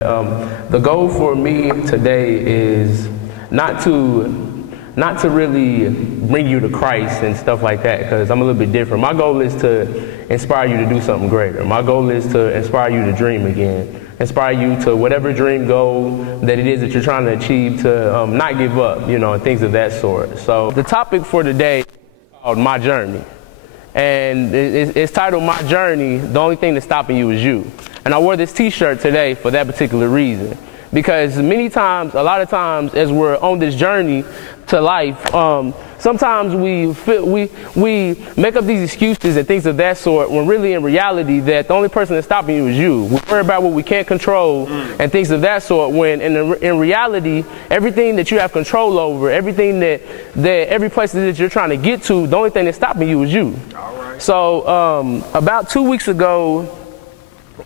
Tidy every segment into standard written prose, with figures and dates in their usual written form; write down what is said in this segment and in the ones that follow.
The goal for me today is not to really bring you to Christ and stuff like that, because I'm a little bit different. My goal is to inspire you to do something greater. My goal is to inspire you to dream again, inspire you to whatever dream goal that it is that you're trying to achieve, to not give up, and things of that sort. So the topic for today is called My Journey. And it's titled My Journey, the only thing that's stopping you is you. And I wore this t-shirt today for that particular reason. Because a lot of times, as we're on this journey to life, sometimes we make up these excuses and things of that sort, when really in reality that the only person that's stopping you is you. We worry about what we can't control and things of that sort, when in reality, everything that you have control over, everything that every place that you're trying to get to, the only thing that's stopping you is you. All right. So about 2 weeks ago,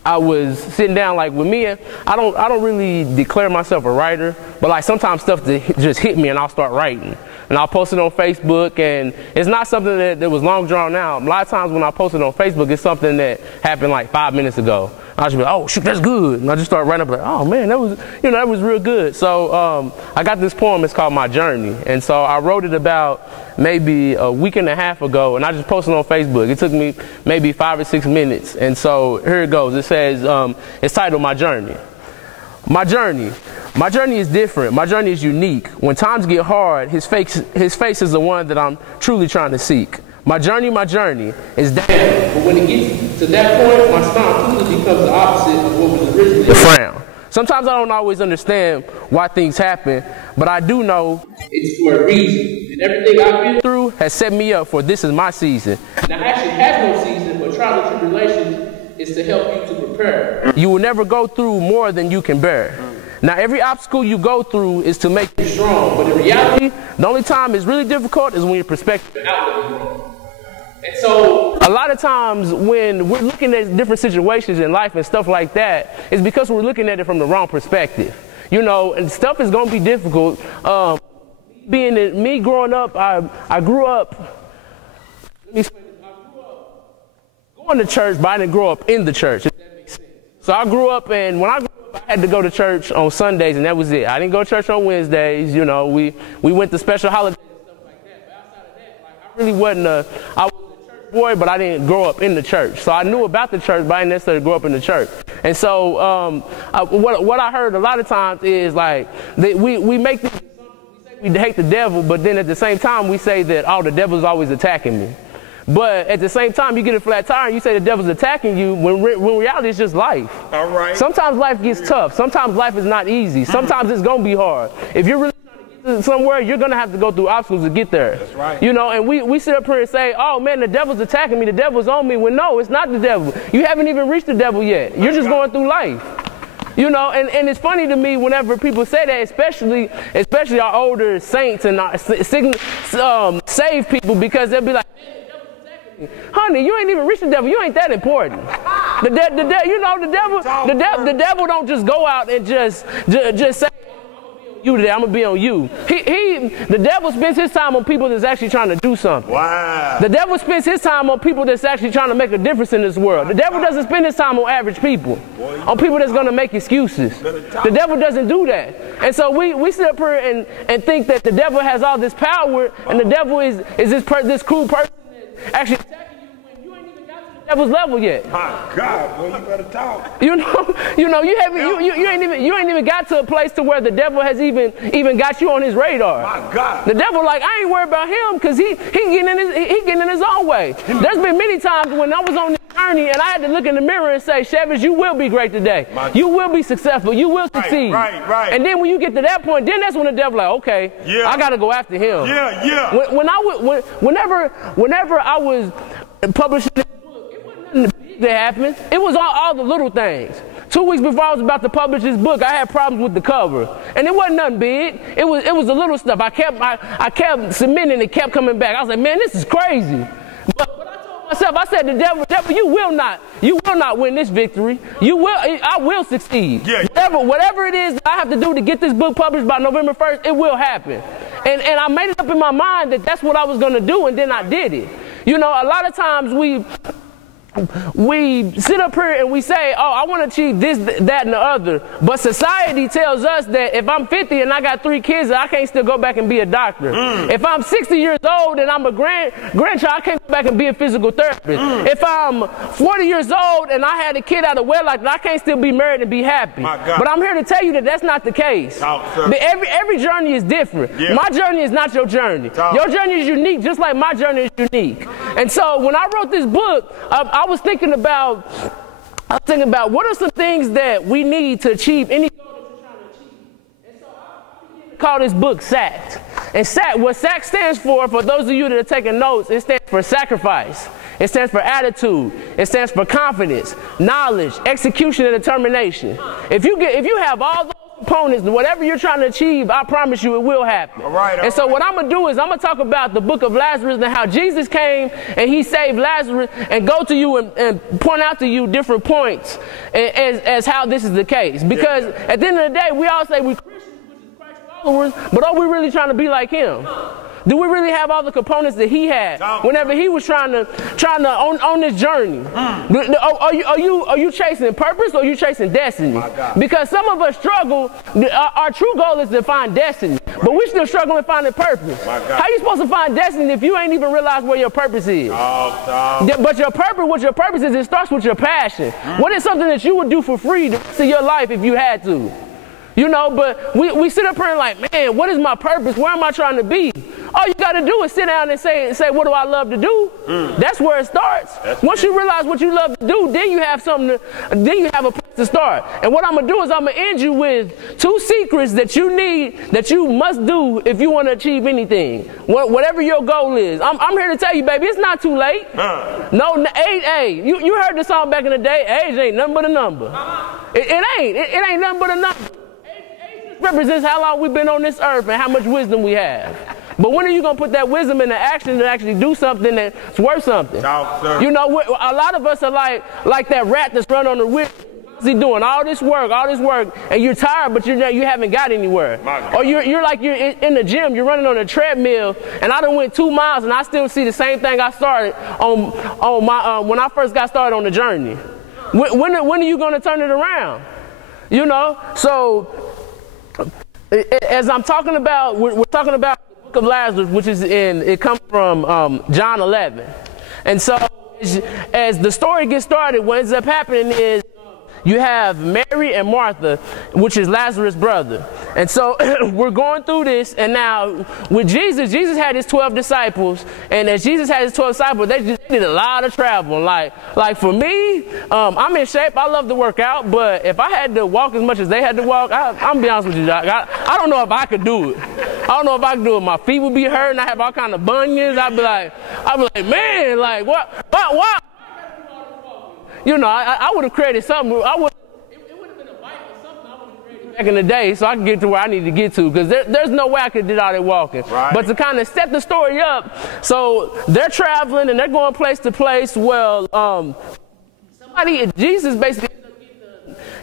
I was sitting down, like, with me, I don't really declare myself a writer, but like sometimes stuff just hit me and I'll start writing. And I'll post it on Facebook, and it's not something that was long drawn out. A lot of times when I post it on Facebook, it's something that happened like 5 minutes ago. I just be like, oh shoot, that's good. And I just start writing up like, oh man, that was real good. So I got this poem, it's called My Journey. And so I wrote it about maybe a week and a half ago, and I just posted it on Facebook. It took me maybe 5 or 6 minutes. And so here it goes. It says, it's titled My Journey. My journey. My journey is different. My journey is unique. When times get hard, his face is the one that I'm truly trying to seek. My journey is down. But when it gets to that point, my spine quickly becomes the opposite of what was originally the frown. Sometimes I don't always understand why things happen, but I do know it's for a reason. And everything I've been through has set me up for this is my season. Now, actually has no season, but trial and tribulation is to help you to prepare. You will never go through more than you can bear. Now, every obstacle you go through is to make you strong, but in reality, the only time it's really difficult is when your perspective and outlook is wrong. And so, a lot of times when we're looking at different situations in life and stuff like that, it's because we're looking at it from the wrong perspective. And stuff is going to be difficult. Me growing up, I grew up going to church, but I didn't grow up in the church, if that makes sense. So I grew up, and when I grew up, I had to go to church on Sundays, and that was it. I didn't go to church on Wednesdays. We went to special holidays and stuff like that. But outside of that, I really wasn't I was a church boy, but I didn't grow up in the church. So I knew about the church, but I didn't necessarily grow up in the church. And so what I heard a lot of times is like we make these assumptions. We say we hate the devil, but then at the same time we say that, oh, the devil's always attacking me. But at the same time, you get a flat tire and you say the devil's attacking you, when reality is just life. All right. Sometimes life gets tough. Sometimes life is not easy. Sometimes it's going to be hard. If you're really trying to get to somewhere, you're going to have to go through obstacles to get there. That's right. And we sit up here and say, oh man, the devil's attacking me, the devil's on me. When no, it's not the devil. You haven't even reached the devil yet. You're just going through life. And it's funny to me whenever people say that, especially our older saints and our saved people, because they'll be like, honey, you ain't even reached the devil. You ain't that important. The devil don't just go out and just say, you today, I'm gonna be on you. The devil spends his time on people that's actually trying to do something. Wow. The devil spends his time on people that's actually trying to make a difference in this world. The devil doesn't spend his time on average people, on people that's gonna make excuses. The devil doesn't do that. And so we sit up here and think that the devil has all this power, and the devil is this cool person that's actually attacking you when you ain't even got to the devil's level yet. My God, boy, you better talk. You ain't even got to a place to where the devil has even got you on his radar. My God. The devil, like, I ain't worried about him because he getting in his own way. There's been many times when I was on this journey and I had to look in the mirror and say, Chevis, you will be great today. You will be successful. You will succeed. Right. And then when you get to that point, then that's when the devil like, okay, I got to go after him. Yeah. Whenever I was publishing this book, it wasn't nothing big that happened. It was all the little things. 2 weeks before I was about to publish this book, I had problems with the cover, and it wasn't nothing big. It was the little stuff. I kept submitting, it kept coming back. I was like, man, this is crazy. But I told myself, I said, the devil, you will not win this victory. I will succeed. Whatever it is that I have to do to get this book published by November 1st, it will happen. And I made it up in my mind that that's what I was going to do, and then I did it. A lot of times we sit up here and we say, oh, I want to achieve this, that, and the other. But society tells us that if I'm 50 and I got 3 kids, I can't still go back and be a doctor. If I'm 60 years old and I'm a grandchild, I can't go back and be a physical therapist. If I'm 40 years old and I had a kid out of wedlock, I can't still be married and be happy. But I'm here to tell you that that's not the case. Every journey is different. Yeah. My journey is not your journey. Your journey is unique, just like my journey is unique. And so when I wrote this book, I was thinking about what are some things that we need to achieve any goal that you're trying to achieve. And so I call this book SACT. And what SACT stands for those of you that are taking notes, it stands for sacrifice. It stands for attitude. It stands for confidence, knowledge, execution, and determination. If you have all those components, whatever you're trying to achieve, I promise you it will happen. And so what I'm going to do is I'm going to talk about the book of Lazarus and how Jesus came and he saved Lazarus, and go to you and point out to you different points as how this is the case. Because at the end of the day, we all say we're Christians, which is Christ followers, but are we really trying to be like him? Do we really have all the components that he had whenever he was trying to on this journey? Are you chasing purpose or are you chasing destiny? Because some of us struggle. Our true goal is to find destiny, but we're still struggling finding purpose. How are you supposed to find destiny if you ain't even realized where your purpose is? But what your purpose is, it starts with your passion. What is something that you would do for free the rest of your life if you had to? You know, but we sit up here and like, man, what is my purpose? Where am I trying to be? All you got to do is sit down and say, what do I love to do? That's where it starts. Once you realize what you love to do, then you have then you have a place to start. And what I'm going to do is I'm going to end you with 2 secrets that you need, that you must do if you want to achieve anything. Whatever your goal is. I'm here to tell you, baby, it's not too late. No, age, you heard the song back in the day, age ain't nothing but a number. It ain't nothing but a number. Age represents how long we've been on this earth and how much wisdom we have. But when are you going to put that wisdom into action and actually do something that's worth something? You know, a lot of us are like that rat that's run on the wheel. He's doing all this work, and you're tired, but you haven't got anywhere. Or you're in the gym, you're running on a treadmill, and I done went 2 miles, and I still see the same thing I started on my when I first got started on the journey. When are you going to turn it around? You know, so as I'm talking about, we're talking about of Lazarus, which is it comes from John 11. And so as the story gets started, what ends up happening is you have Mary and Martha, which is Lazarus' brother. And so we're going through this, and now with Jesus had his 12 disciples, and as Jesus had his 12 disciples, they did a lot of traveling. Like for me, I'm in shape. I love to work out, but if I had to walk as much as they had to walk, I'm gonna be honest with you, Doc, I don't know if I could do it. I don't know if I could do it. My feet would be hurting. I have all kind of bunions. I'd be like, man, like what? You know, I would have created something. It would have been a bike or something I would have created back in the day so I could get to where I need to get to, because there's no way I could do all that walking. But to kind of set the story up, so they're traveling and they're going place to place. Well, Jesus basically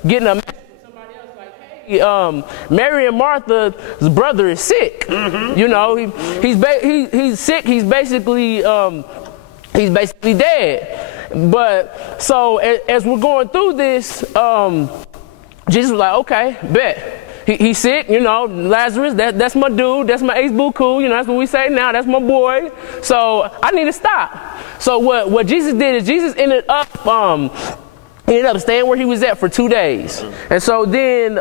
getting a message from somebody else like, hey, Mary and Martha's brother is sick. You know, he's sick. He's basically dead. But so as we're going through this, Jesus was like, okay, bet. He's sick, you know, Lazarus, that's my dude, that's my ex-boo cool, you know, that's what we say now, that's my boy. So I need to stop. So what Jesus did is Jesus ended up staying where he was at for 2 days. And so then,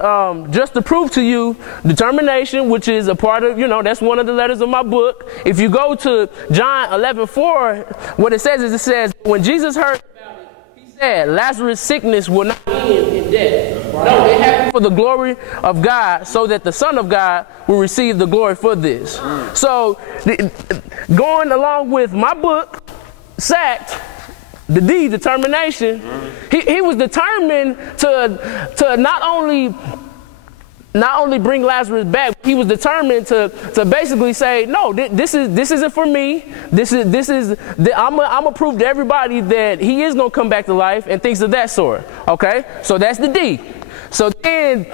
just to prove to you, determination, which is a part of, you know, that's one of the letters of my book. If you go to John 11:4, what it says, when Jesus heard about it, he said, Lazarus' sickness will not end in death. No, it happened for the glory of God, so that the Son of God will receive the glory for this. So, going along with my book, SACT, the D, determination, he was determined to not only bring Lazarus back, but he was determined to basically say, no, this isn't for me. I'm gonna prove to everybody that he is gonna come back to life and things of that sort. Okay, so that's the D. So then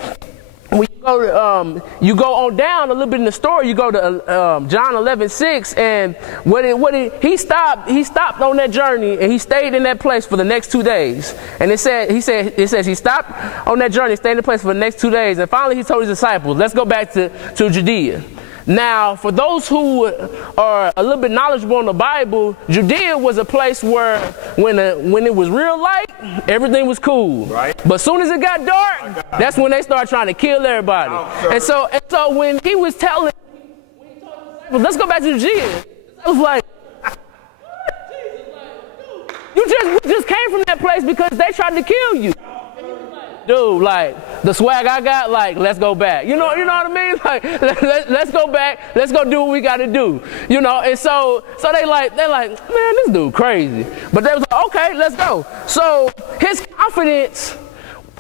we you go on down a little bit in the story. You go to John 11:6, and he stopped on that journey, and he stayed in that place for the next 2 days. And it says he stopped on that journey, stayed in the place for the next 2 days, and finally he told his disciples, "Let's go back to Judea." Now, for those who are a little bit knowledgeable in the Bible, Judea was a place where when it was real light, everything was cool. Right. But as soon as it got dark, that's when they started trying to kill everybody. And so when he was telling, well, let's go back to Judea, I was like, you just came from that place because they tried to kill you. Dude, like, the swag I got, like, let's go back. You know what I mean? Like, let's go back. Let's go do what we got to do. You know, and so they're like, man, this dude crazy. But they was like, okay, let's go. So his confidence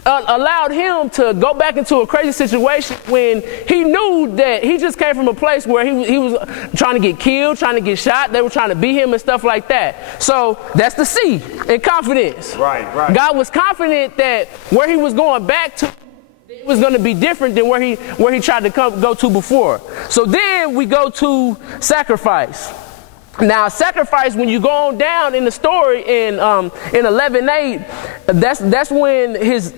allowed him to go back into a crazy situation when he knew that he just came from a place where he was trying to get killed, trying to get shot. They were trying to beat him and stuff like that. So that's the C in confidence. Right. God was confident that where he was going back to, it was going to be different than where he tried to go to before. So then we go to sacrifice. Now, sacrifice, when you go on down in the story in 11:8, that's when his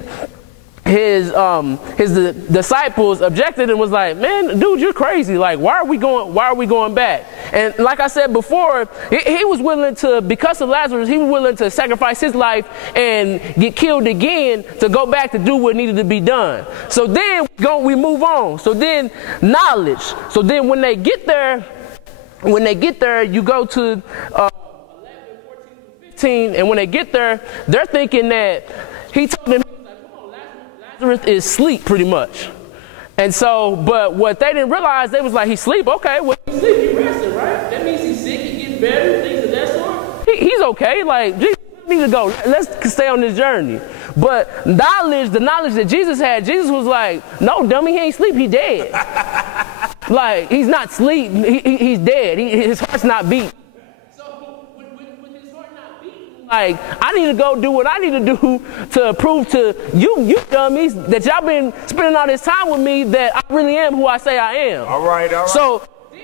disciples objected and was like, man, dude, you're crazy. Like, why are we going back? And like I said before, he was willing to, because of Lazarus, he was willing to sacrifice his life and get killed again to go back to do what needed to be done. So then we move on. So then knowledge. So then when they get there, you go to 11, 14, 15, and when they get there, they're thinking that he told them, Lazarus is asleep pretty much. And so, but what they didn't realize, they was like, he's asleep, okay, well, he's asleep, he's resting, right? That means he's sick, he's getting better, things of that sort. He's okay, like, Jesus, we need to go, let's stay on this journey. But the knowledge that Jesus had, Jesus was like, no, dummy, he ain't asleep, he dead. Like, he's not asleep, he's dead, his heart's not beating. So, with his heart not beating, like, I need to go do what I need to do to prove to you dummies that y'all been spending all this time with me that I really am who I say I am. All right. So, then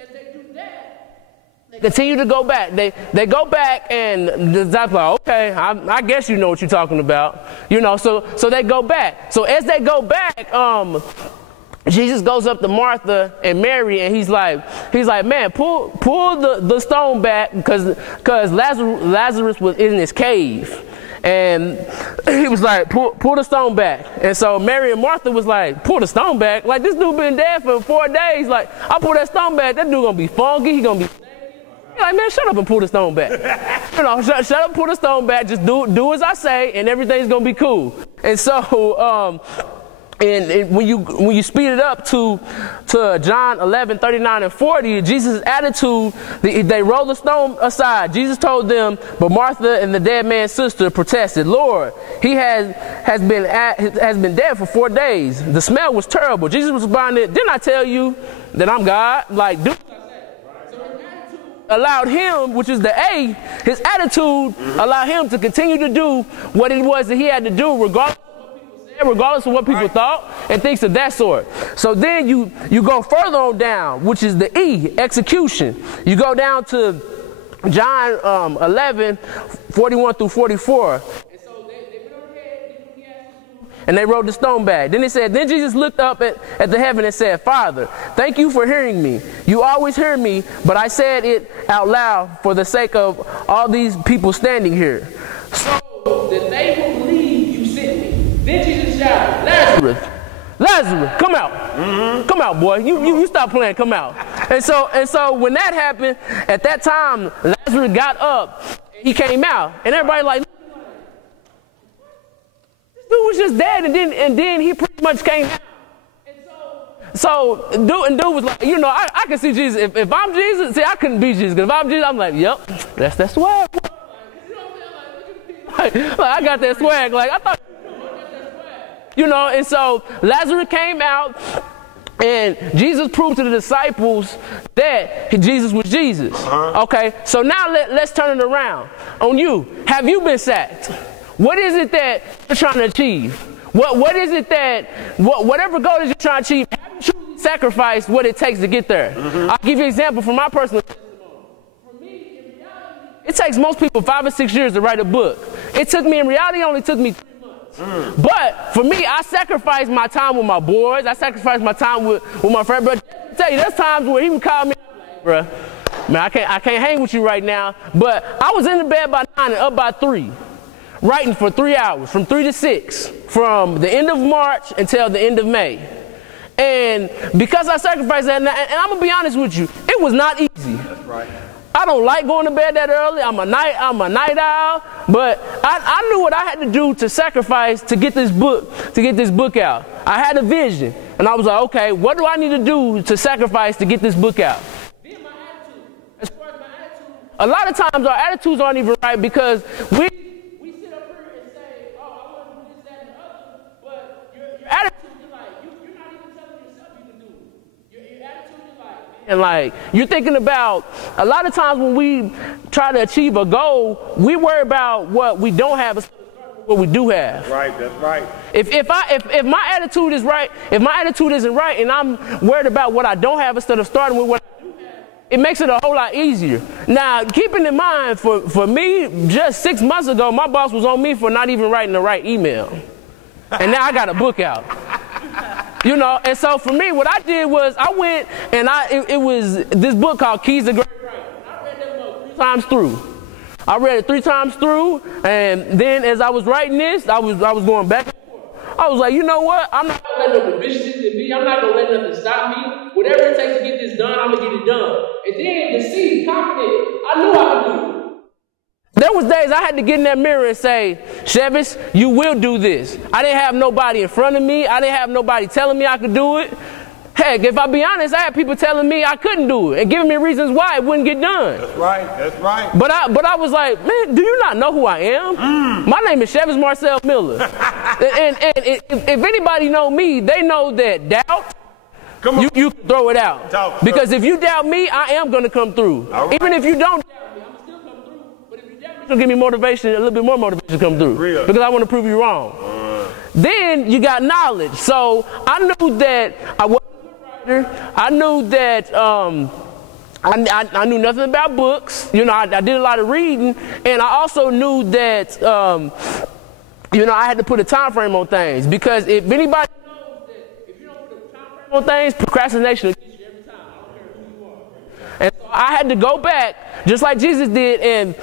as they do that, they continue to go back. They go back, and the disciples are like, okay, I guess you know what you're talking about. You know, so they go back. So as they go back, Jesus goes up to Martha and Mary, and he's like, man, pull the stone back because Lazarus was in his cave, and he was like, pull the stone back. And so Mary and Martha was like, pull the stone back? Like, this dude been dead for 4 days. Like, I'll pull that stone back. That dude gonna be funky. He gonna be like, man, shut up and pull the stone back. You know, shut up, pull the stone back. Just do as I say, and everything's gonna be cool. And so And when you speed it up to John 11, 39 and 40, Jesus' attitude, they rolled the stone aside. Jesus told them, but Martha and the dead man's sister protested, Lord, he has been dead for 4 days. The smell was terrible. Jesus was responding, didn't I tell you that I'm God? Like, do allowed him, which is the A, his attitude allowed him to continue to do what it was that he had to do, regardless of what people thought and things of that sort. So then you go further on down, which is the E, execution. You go down to John 11, 41 through 44. And so they went on ahead, and they rolled the stone back. Then it said, then Jesus looked up at the heaven and said, Father, thank you for hearing me. You always hear me, but I said it out loud for the sake of all these people standing here, so that they will believe you sent me. Then Jesus shouted, Lazarus, come out. Mm-hmm. Come out, boy. You stop playing, come out. And so when that happened, at that time, Lazarus got up, he came out, and everybody like, this dude was just dead, and then he pretty much came out. And so dude was like, you know, I can see Jesus. If I'm Jesus, see, I couldn't be Jesus, because if I'm Jesus, I'm like, yep, that's swag. Like, I got that swag. Like, I thought, you know, and so Lazarus came out, and Jesus proved to the disciples that Jesus was Jesus. Okay, so now let's turn it around on you. Have you been sacked? What is it that you're trying to achieve? What is it that, whatever goal is you're trying to achieve, have you truly sacrificed what it takes to get there? I'll give you an example from my personal testimony. For me, in reality, it takes most people 5 or 6 years to write a book. It took me, in reality, it only took me 3 months. But for me, I sacrificed my time with my boys. I sacrificed my time with my friend. But I tell you, there's times where he would call me, like, bruh, man, I can't hang with you right now. But I was in the bed by 9 and up by 3. Writing for 3 hours, from 3 to 6, from the end of March until the end of May. And because I sacrificed that, and I'm going to be honest with you, it was not easy. That's right. I don't like going to bed that early. I'm a night owl. But I knew what I had to do to sacrifice to get this book out. I had a vision. And I was like, okay, what do I need to do to sacrifice to get this book out? Then my attitude. As far as my attitude, a lot of times our attitudes aren't even right because we attitude, you're like, you're not even telling yourself you can do it. Your attitude is like, and like, you're thinking about, a lot of times when we try to achieve a goal, we worry about what we don't have instead of what we do have. Right, that's right. If my attitude is right, if my attitude isn't right and I'm worried about what I don't have instead of starting with what I do have, it makes it a whole lot easier. Now, keeping in mind, for me, just 6 months ago, my boss was on me for not even writing the right email. And now I got a book out. You know, and so for me, what I did was I went and it was this book called Keys to Great Writing. I read that book 3 times through. I read it 3 times through, and then as I was writing this, I was going back and forth. I was like, you know what? I'm not going to let no divisions in me. I'm not going to let nothing stop me. Whatever it takes to get this done, I'm going to get it done. And then to see, confident, I knew I could do it. There was days I had to get in that mirror and say, Chevis, you will do this. I didn't have nobody in front of me. I didn't have nobody telling me I could do it. Heck, if I be honest, I had people telling me I couldn't do it and giving me reasons why it wouldn't get done. That's right, that's right. But I was like, man, do you not know who I am? My name is Chevis Marcel Miller. and if anybody know me, they know that doubt, you can throw it out. Because if you doubt me, I am going to come through. Right. Even if you don't doubt me, I'm still come through. But if you doubt me, it's going to give me motivation, a little bit more motivation to come through. Real. Because I want to prove you wrong. Then you got knowledge. So I knew that I wasn't a good writer. I knew that I knew nothing about books. You know, I did a lot of reading. And I also knew that, you know, I had to put a time frame on things. Because if anybody knows that if you don't put a time frame on things, procrastination will get you every time. I don't care who you are. And so I had to go back, just like Jesus did, and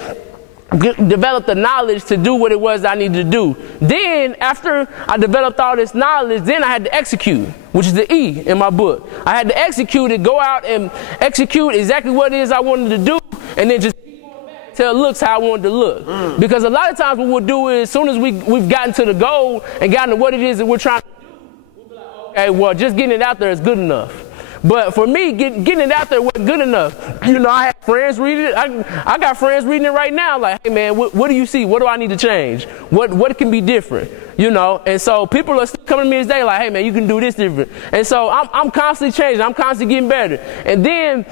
develop the knowledge to do what it was I needed to do. Then, after I developed all this knowledge, then I had to execute, which is the E in my book. I had to execute it, go out and execute exactly what it is I wanted to do, and then just keep going back until it looks how I wanted to look. Because a lot of times what we'll do is, as soon as we've gotten to the goal and gotten to what it is that we're trying to do, we'll be like, okay, well, just getting it out there is good enough. But for me, getting it out there wasn't good enough. You know, I have friends reading it. I got friends reading it right now. Like, hey, man, what do you see? What do I need to change? What can be different? You know, and so people are still coming to me today like, hey, man, you can do this different. And so I'm constantly changing. I'm constantly getting better. And then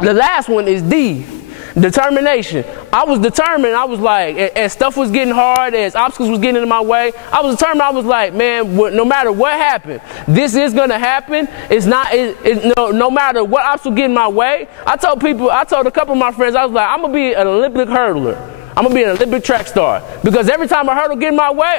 the last one is D. Determination. I was determined. I was like, as stuff was getting hard, as obstacles was getting in my way, I was determined. I was like, man, no matter what happened, this is going to happen. It's not, no matter what obstacle get in my way. I told a couple of my friends, I was like, I'm going to be an Olympic hurdler. I'm going to be an Olympic track star. Because every time a hurdle get in my way,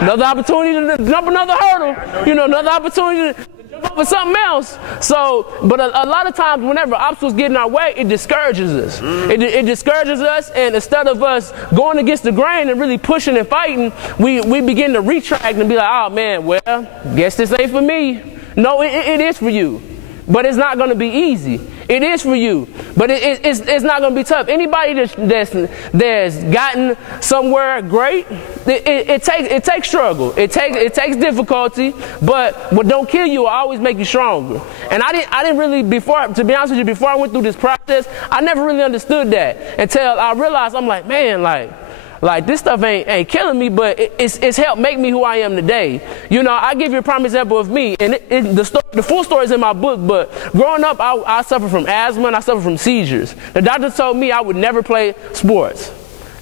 another opportunity to jump another hurdle. You know, another opportunity to jump up for something else. So, but a lot of times whenever obstacles get in our way, it discourages us. It discourages us, and instead of us going against the grain and really pushing and fighting, we begin to retract and be like, oh man, well, guess this ain't for me. No, it is for you. But it's not going to be easy. It is for you, but it's not going to be tough. Anybody that's gotten somewhere great, it takes struggle. It takes difficulty, but what don't kill you will always make you stronger. And I didn't really, to be honest with you, before I went through this process, I never really understood that until I realized, I'm like, man, like this stuff ain't killing me, but it's helped make me who I am today. You know, I give you a prime example of me, and the full story is in my book, but growing up, I suffered from asthma and I suffered from seizures. The doctor told me I would never play sports.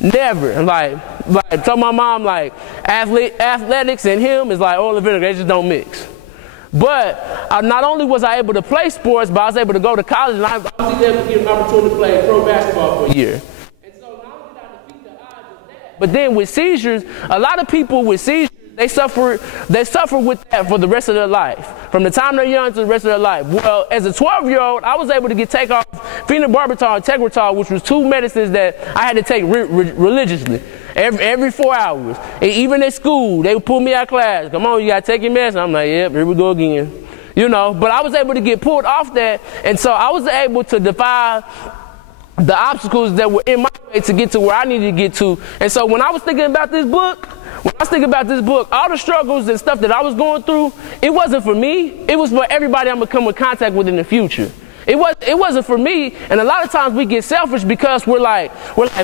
Never. Like, told my mom, like, athletics and him is like oil and vinegar. They just don't mix. But not only was I able to play sports, but I was able to go to college, and I was able to get an opportunity to play pro basketball for a year. And so not only did I defeat the odds of that, but then with seizures, a lot of people with seizures, they suffer with that for the rest of their life, from the time they're young to the rest of their life. Well, as a 12-year-old, I was able to take off phenobarbital and Tegretol, which was 2 medicines that I had to take religiously every 4 hours. And even at school, they would pull me out of class. Come on, you got to take your medicine. I'm like, yep, here we go again. You know, but I was able to get pulled off that, and so I was able to defy the obstacles that were in my way to get to where I needed to get to. And so when I was thinking about this book, all the struggles and stuff that I was going through, it wasn't for me. It was for everybody I'm going to come in contact with in the future. It wasn't for me. And a lot of times we get selfish because we're like,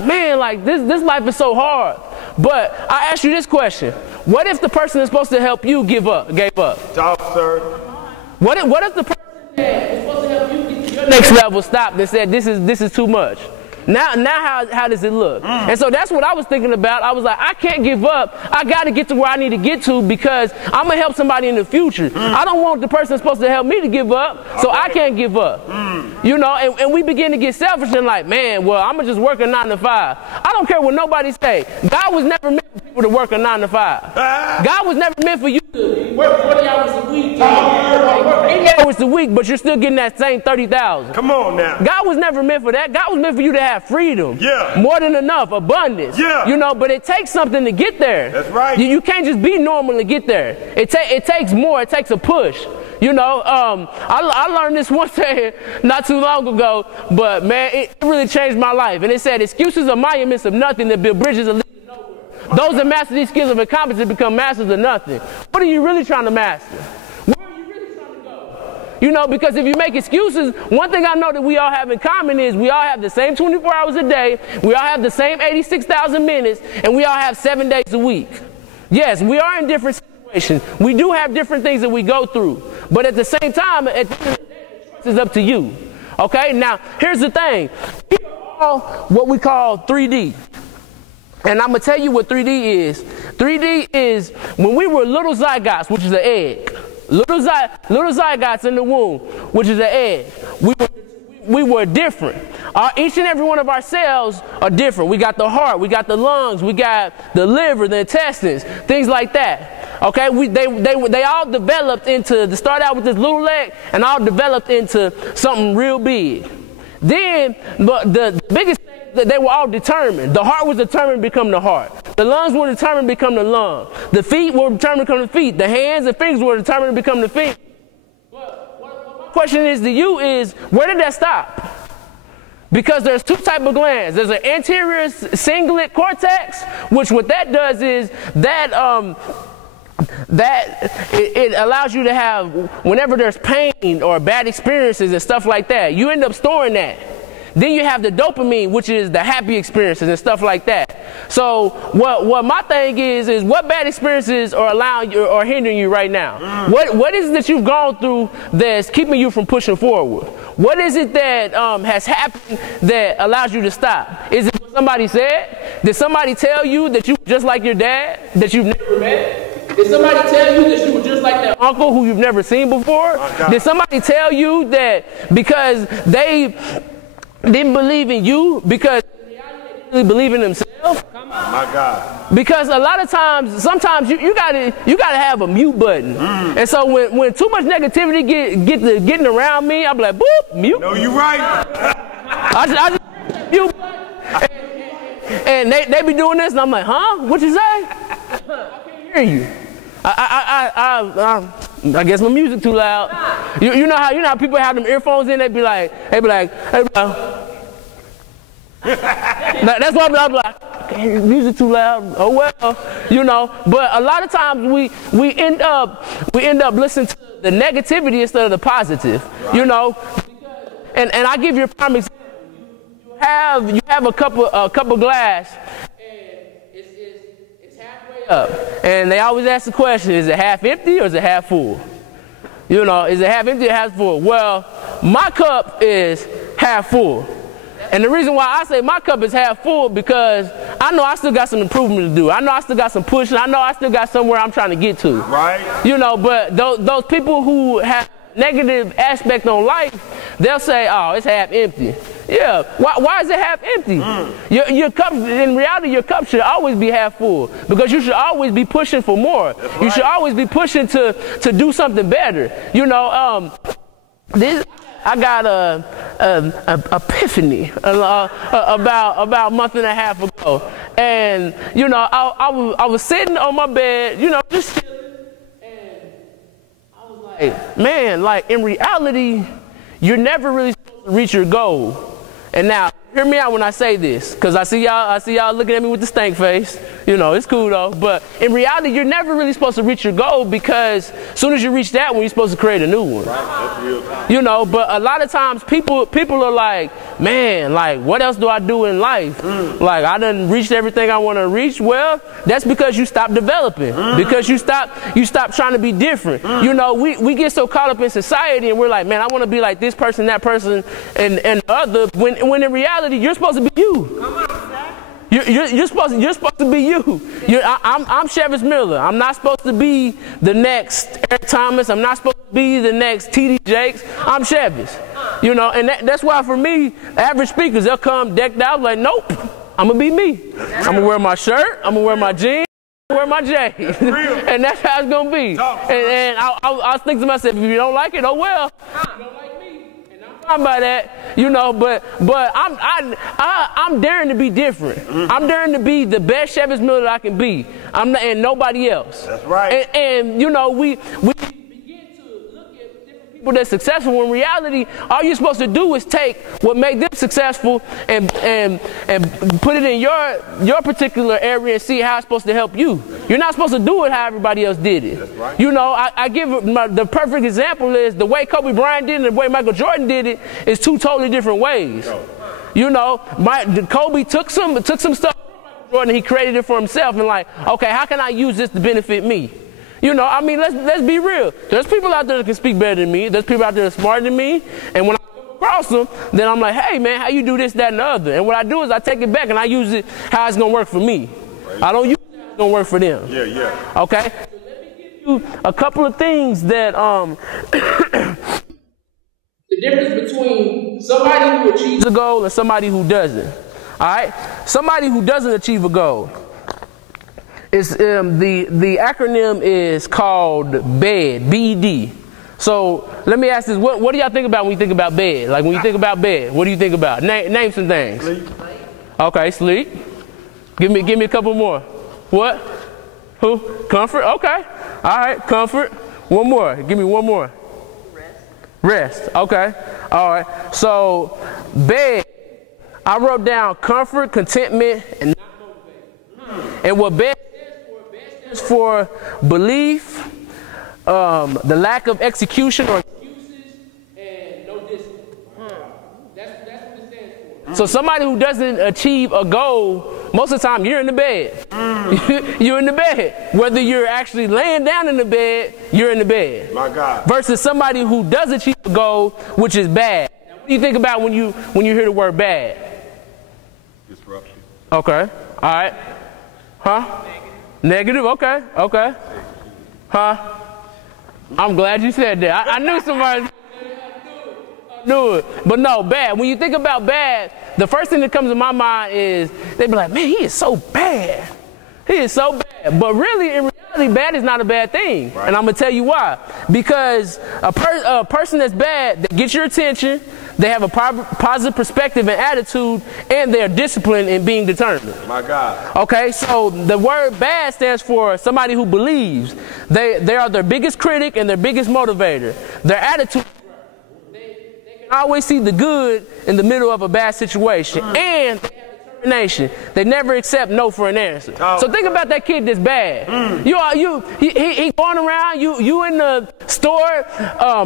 man, like this life is so hard. But I ask you this question. What if the person that's supposed to help you gave up? Talk, sir. What if the person that is supposed to help you get to your next level stopped and said, this is too much? Now how does it look? And so that's what I was thinking about. I was like, I can't give up. I got to get to where I need to get to because I'm going to help somebody in the future. I don't want the person that's supposed to help me to give up, so I can't give up. You know, and we begin to get selfish and like, man, well, I'm going to just work a 9 to 5. I don't care what nobody say. God was never meant for people to work a 9 to 5. God was never meant for you to work 40 hours a week, work 80 hours a week, but you're still getting that same 30,000. Come on now. God was never meant for that. God was meant for you to have freedom. Yeah. More than enough, abundance. Yeah. You know, but it takes something to get there. That's right. You can't just be normal to get there. It takes more. It takes a push. You know, I learned this one day not too long ago, but man, it really changed my life. And it said, excuses are monuments of nothing that build bridges of lead to nowhere. Those that master these skills of incompetence become masters of nothing. What are you really trying to master? Where are you really trying to go? You know, because if you make excuses, one thing I know that we all have in common is we all have the same 24 hours a day, we all have the same 86,000 minutes, and we all have 7 days a week. Yes, we are in different situations. We do have different things that we go through. But at the same time, at the end of the day, the choice is up to you. Okay? Now, here's the thing. We are all what we call 3D. And I'm going to tell you what 3D is. 3D is when we were little zygotes, which is an egg. Little zygotes in the womb, which is an egg. We were different. Each and every one of our cells are different. We got the heart, we got the lungs, we got the liver, the intestines, things like that. Okay, they all developed into, to start out with this little leg, and all developed into something real big. Then, the biggest thing, that they were all determined. The heart was determined to become the heart. The lungs were determined to become the lung. The feet were determined to become the feet. The hands and fingers were determined to become the feet. But what my question is to you is, where did that stop? Because there's 2 types of glands. There's an anterior cingulate cortex, which what that does is that it allows you to have, whenever there's pain or bad experiences and stuff like that, you end up storing that. Then you have the dopamine, which is the happy experiences and stuff like that. So what my thing is what bad experiences are allowing you or hindering you right now? What is it that you've gone through that's keeping you from pushing forward? What is it that has happened that allows you to stop? Is it what somebody said? Did somebody tell you that you were just like your dad that you've never met? Did somebody tell you that you were just like that uncle who you've never seen before? Did somebody tell you that because they didn't believe in you because in reality they didn't really believe in themselves? Come on. My God. Because a lot of times, sometimes you gotta have a mute button. And so when too much negativity getting around me, I'm like, boop, mute. No, you right. I just mute button. And they be doing this, and I'm like, huh? What you say? I can't hear you. I guess my music too loud. You know how people have them earphones in. They be like. That's why I'm like, okay, music too loud. Oh well, you know. But a lot of times we end up listening to the negativity instead of the positive. You know. And I give you a prime example. You have a couple glass. Up. And they always ask the question, is it half empty or is it half full? You know, is it half empty or half full? Well, my cup is half full. And the reason why I say my cup is half full because I know I still got some improvement to do. I know I still got some pushing. I know I still got somewhere I'm trying to get to. Right. You know, but those people who have negative aspect on life, they'll say, oh, it's half empty. Yeah, why is it half empty? Your cup, in reality, your cup should always be half full, because you should always be pushing for more. Right. You should always be pushing to do something better. You know, I got a epiphany about a month and a half ago, and you know, I was sitting on my bed, you know, just chilling, and I was like, man, like in reality, you're never really supposed to reach your goal. And now, hear me out when I say this, because I see y'all looking at me with the stank face. You know, it's cool though. But in reality, you're never really supposed to reach your goal, because as soon as you reach that one, you're supposed to create a new one. Right. That's real time. You know, but a lot of times people are like, man, like, what else do I do in life? Like, I done reached everything I want to reach. Well, that's because you stopped developing, because you stop trying to be different. You know, we get so caught up in society, and we're like, man, I want to be like this person, that person, and the other. When in reality, you're supposed to be you. Come on, Zach. You're supposed to be you. I'm Chevis Miller. I'm not supposed to be the next Eric Thomas. I'm not supposed to be the next T.D. Jakes. I'm Chevis. You know, and that's why for me, average speakers, they'll come decked out like, nope, I'm gonna be me. I'm gonna wear my shirt. I'm gonna wear my jeans. I'm gonna wear my J's. And that's how it's gonna be. And I think to myself, if you don't like it, oh well. You don't like me. I'm by that, you know, but I'm daring to be different. I'm daring to be the best Chevis Miller that I can be. I'm not, and nobody else. That's right. And you know, we begin to look at different people that's successful. When in reality, all you're supposed to do is take what made them successful and put it in your particular area and see how it's supposed to help you. You're not supposed to do it how everybody else did it. That's right. You know, I give the perfect example is the way Kobe Bryant did it and the way Michael Jordan did it is two totally different ways. You know, Kobe took some stuff from Michael Jordan and he created it for himself and like, okay, how can I use this to benefit me? You know, I mean, let's be real. There's people out there that can speak better than me. There's people out there that are smarter than me. And when I come across them, then I'm like, hey, man, how you do this, that, and the other? And what I do is I take it back and I use it how it's going to work for me. Right. I don't use it how it's going to work for them. Yeah. Okay? So let me give you a couple of things that, the difference between somebody who achieves a goal and somebody who doesn't. All right? Somebody who doesn't achieve a goal. It's, the acronym is called BED, B-E-D. So let me ask this, what do y'all think about when you think about bed? Like when you think about bed, what do you think about? Name some things. Sleep. Okay, sleep. Give me a couple more. What? Who? Comfort? Okay. All right, comfort. One more. Give me one more. Rest. Okay. All right. So bed, I wrote down comfort, contentment, and not motivated. And what bed stands for belief, the lack of execution or excuses, and no discipline. That's what it stands for. So somebody who doesn't achieve a goal, most of the time you're in the bed. You're in the bed. Whether you're actually laying down in the bed, you're in the bed. My God. Versus somebody who does achieve a goal, which is bad. Now, what do you think about when you hear the word bad? Disruption. Okay. All right. Huh? Negative. Okay. Huh? I'm glad you said that. I knew somebody knew it. But no, bad. When you think about bad, the first thing that comes to my mind is they be like, man, he is so bad. He is so bad. But really, in reality, bad is not a bad thing. Right. And I'm going to tell you why. Because a person that's bad, they get your attention, they have a positive perspective and attitude, and they're disciplined in being determined. My God. Okay, so the word bad stands for somebody who believes. They are their biggest critic and their biggest motivator. Their attitude, they can always see the good in the middle of a bad situation. And they have determination. They never accept no for an answer. So think about that kid that's bad. He going around, you in the store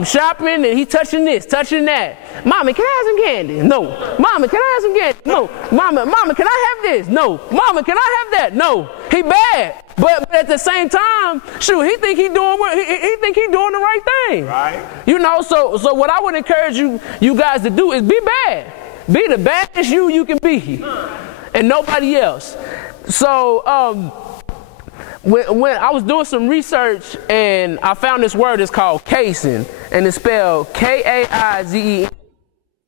shopping, and he touching this, touching that. Mommy, can I have some candy? No. Mama, can I have some candy? No. Mama, can I have this? No. Mama, can I have that? No. He bad. But at the same time, shoot, he think he doing the right thing. Right. You know, so what I would encourage you guys to do is be bad. Be the baddest you can be. And nobody else. So when I was doing some research and I found this word, it's called kaizen, and it's spelled K-A-I-Z-E-N.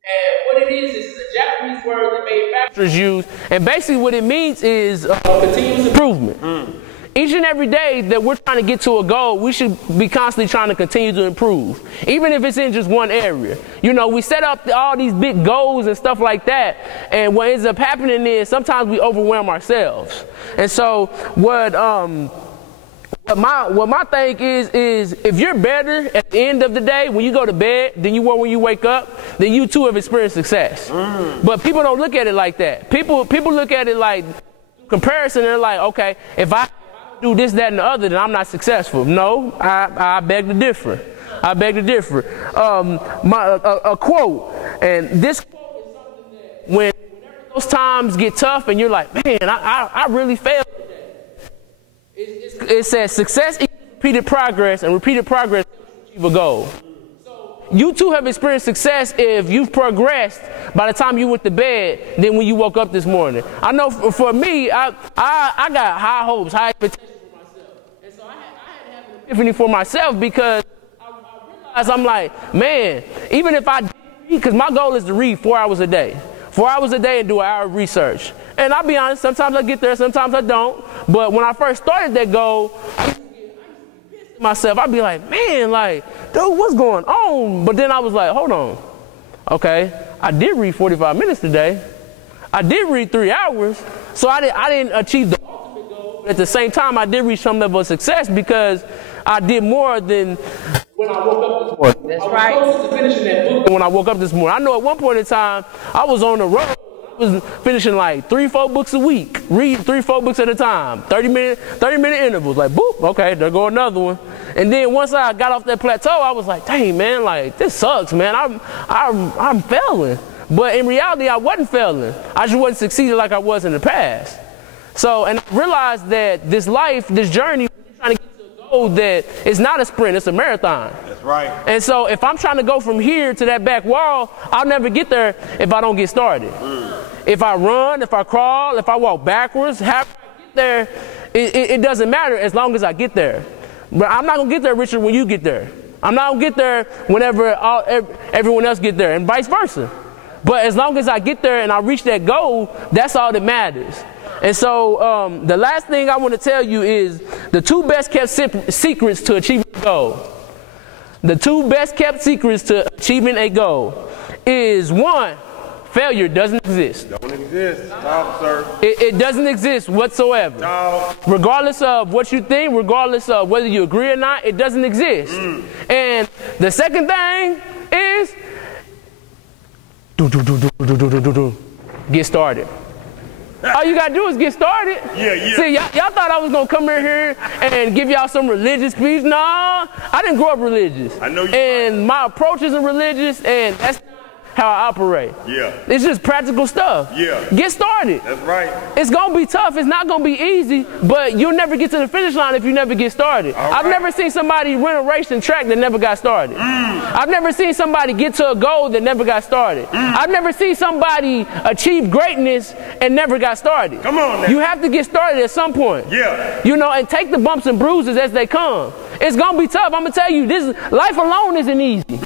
And what it is a Japanese word that manufacturers use, and basically what it means is continuous improvement. Each and every day that we're trying to get to a goal, we should be constantly trying to continue to improve, even if it's in just one area. You know, we set up all these big goals and stuff like that, and what ends up happening is sometimes we overwhelm ourselves. And so what my thing is if you're better at the end of the day when you go to bed than you were when you wake up, then you too have experienced success. But people don't look at it like that. People look at it like comparison. They're like, okay, if I do this, that, and the other, then I'm not successful. No, I beg to differ. I beg to differ. A quote, and this quote is something that whenever those times get tough and you're like, man, I really failed today. It says success equals repeated progress, and repeated progress helps achieve a goal. So you too have experienced success if you've progressed by the time you went to bed than when you woke up this morning. I know for me, I got high hopes, high expectations for myself. And so I had to have an epiphany for myself because I realized I'm like, man, even if I did read, because my goal is to read 4 hours a day. 4 hours a day and do an hour of research. And I'll be honest, sometimes I get there, sometimes I don't. But when I first started that goal, I used to be pissed at myself. I'd be like, man, like, dude, what's going on? But then I was like, hold on. Okay, I did read 45 minutes today. I did read 3 hours. So I didn't achieve the ultimate goal. At the same time, I did reach some level of success because I did more than when I woke up this morning. That's right. I was close to finishing that book when I woke up this morning. I know at one point in time, I was on the road. I was finishing like 3-4 books a week, reading 3-4 books at a time, 30-minute intervals. Like, boop, okay, there go another one. And then once I got off that plateau, I was like, dang, man, like, this sucks, man. I'm failing. But in reality, I wasn't failing. I just wasn't succeeding like I was in the past. So, and I realized that this life, this journey, we're trying to get to a goal that it's not a sprint, it's a marathon. That's right. And so if I'm trying to go from here to that back wall, I'll never get there if I don't get started. If I run, if I crawl, if I walk backwards, however I get there, it doesn't matter as long as I get there. But I'm not going to get there, Richard, when you get there. I'm not going to get there whenever everyone else get there, and vice versa. But as long as I get there and I reach that goal, that's all that matters. And so the last thing I want to tell you is the 2 best kept secrets to achieving a goal. The 2 best kept secrets to achieving a goal is 1, failure doesn't exist. Don't exist. No, sir. It doesn't exist whatsoever. No. Regardless of what you think, regardless of whether you agree or not, it doesn't exist. And the second thing is get started. All you gotta do is get started. Yeah. See, y'all thought I was gonna come in here and give y'all some religious speech. No, I didn't grow up religious. I know you. And my approach isn't religious, and that's not how I operate. Yeah. It's just practical stuff. Yeah. Get started. That's right. It's gonna be tough. It's not gonna be easy, but you'll never get to the finish line if you never get started. I've never seen somebody win a race and track that never got started. I've never seen somebody get to a goal that never got started. I've never seen somebody achieve greatness and never got started. Come on now. You have to get started at some point. Yeah. You know, and take the bumps and bruises as they come. It's gonna be tough. I'm gonna tell you, life alone isn't easy.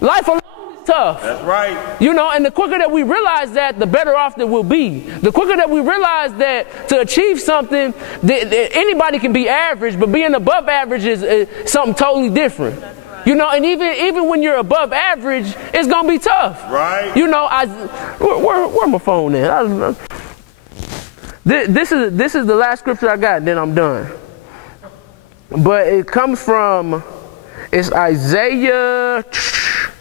Life alone is tough. That's right. You know, and the quicker that we realize that, the better off that we'll be. The quicker that we realize that to achieve something, anybody can be average, but being above average is something totally different. You know, and even when you're above average, it's gonna be tough. Right. You know, where my phone at? This is the last scripture I got, and then I'm done. But it comes from, it's Isaiah.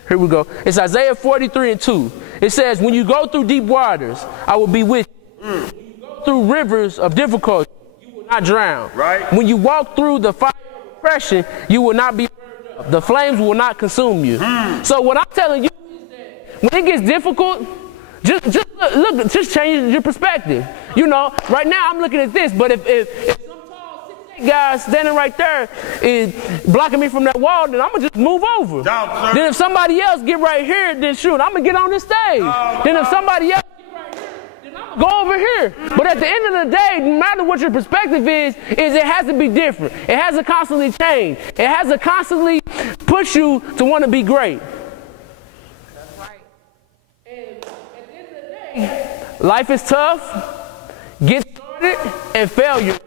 Here we go. It's Isaiah 43:2. It says, "When you go through deep waters, I will be with you. When you go through rivers of difficulty, you will not drown. Right. When you walk through the fire of oppression, you will not be burned up. The flames will not consume you." So what I'm telling you is that when it gets difficult, just change your perspective. You know, right now I'm looking at this, but if some tall 6'8" guy standing right there is blocking me from that wall, then I'm gonna just move over. Then if somebody else get right here, then shoot, I'm gonna get on this stage. Then if somebody else get right here, then I'm go over here. But at the end of the day, no matter what your perspective is it has to be different. It has to constantly change. It has to constantly push you to want to be great. That's right. And at the end of the day, life is tough, get started, and failure